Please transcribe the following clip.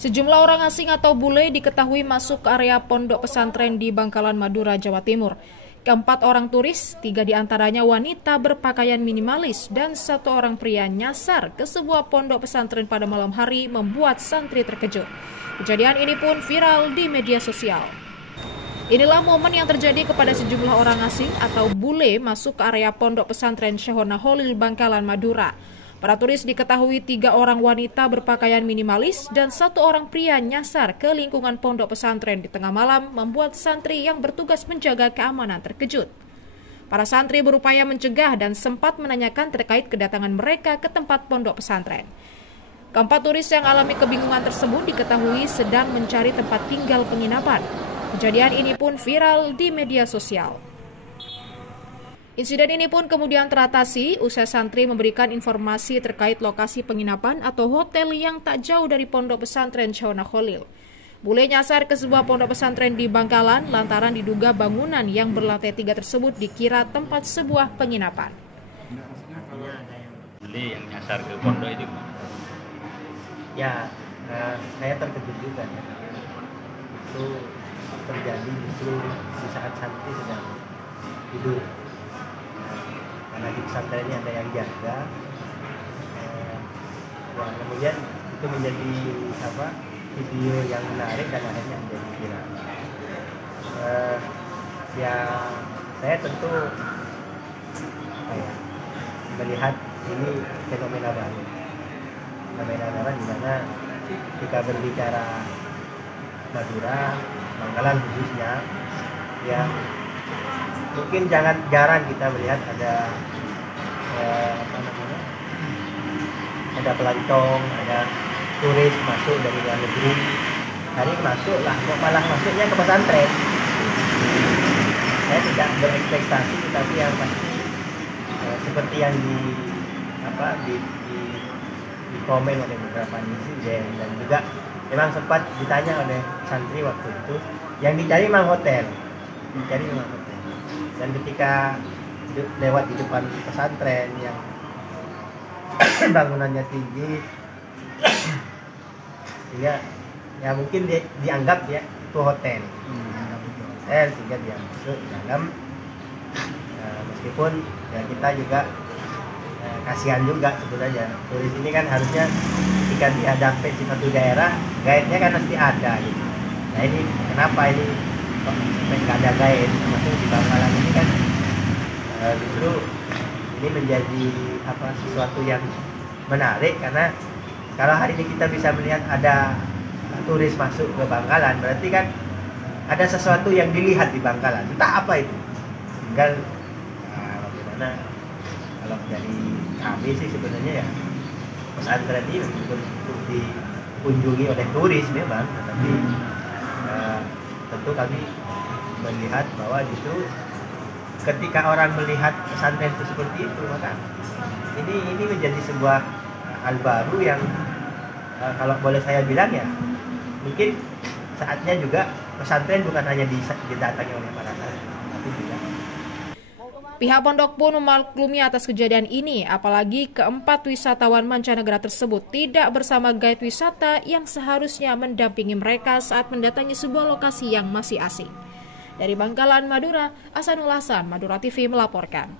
Sejumlah orang asing atau bule diketahui masuk ke area pondok pesantren di Bangkalan, Madura, Jawa Timur. Keempat orang turis, 3 diantaranya wanita berpakaian minimalis dan 1 orang pria nyasar ke sebuah pondok pesantren pada malam hari membuat santri terkejut. Kejadian ini pun viral di media sosial. Inilah momen yang terjadi kepada sejumlah orang asing atau bule masuk ke area pondok pesantren Shehona Holil, Bangkalan, Madura. Para turis diketahui 3 orang wanita berpakaian minimalis dan 1 orang pria nyasar ke lingkungan pondok pesantren di tengah malam membuat santri yang bertugas menjaga keamanan terkejut. Para santri berupaya mencegah dan sempat menanyakan terkait kedatangan mereka ke tempat pondok pesantren. Keempat turis yang alami kebingungan tersebut diketahui sedang mencari tempat tinggal penginapan. Kejadian ini pun viral di media sosial. Insiden ini pun kemudian teratasi usai santri memberikan informasi terkait lokasi penginapan atau hotel yang tak jauh dari pondok pesantren Shehona Holil. Bule nyasar ke sebuah pondok pesantren di Bangkalan lantaran diduga bangunan yang berlantai 3 tersebut dikira tempat sebuah penginapan. Bule yang nyasar ke pondok itu? Ya, saya terkejut juga ya. Itu terjadi justru di saat santri sedang tidur. Karena di pesantren ini ada yang jaga, dan kemudian itu menjadi video yang menarik dan akhirnya menjadi viral. Ya saya tentu melihat ini fenomena baru di mana jika berbicara Madura, Bangkalan khususnya, ya mungkin jarang kita melihat ada ada pelantong, ada turis masuk dari luar negeri. Hari masuk lah, kok malah masuknya ke pesantren. Saya tidak berekspektasi, tetapi yang pasti seperti yang di komen oleh beberapa netizen dan juga memang sempat ditanya oleh santri waktu itu, yang dicari memang hotel. Dan ketika lewat di depan pesantren yang bangunannya tinggi, ya mungkin dianggap ya itu hotel, sehingga dia masuk di dalam. Meskipun ya kita juga kasihan juga sebenarnya, turis ini kan harusnya ketika dia sampai di satu daerah, guide-nya kan pasti ada gitu. Nah ini kenapa ini kok nggak ada guide, termasuk di Bangkalan ini kan justru ini menjadi sesuatu yang menarik, karena kalau hari ini kita bisa melihat ada turis masuk ke Bangkalan, berarti kan ada sesuatu yang dilihat di Bangkalan, entah apa itu. Tinggal bagaimana kalau dari kami sih sebenarnya ya pesantren ini untuk dikunjungi oleh turis memang, tetapi tentu kami melihat bahwa justru ketika orang melihat pesantren itu seperti itu, maka ini menjadi sebuah hal baru yang kalau boleh saya bilang ya mungkin saatnya juga pesantren bukan hanya didatangi oleh para santri, tapi juga pihak pondok pun memaklumi atas kejadian ini, apalagi keempat wisatawan mancanegara tersebut tidak bersama guide wisata yang seharusnya mendampingi mereka saat mendatangi sebuah lokasi yang masih asing. Dari Bangkalan, Madura, Hasanul Hasan, Madura TV melaporkan.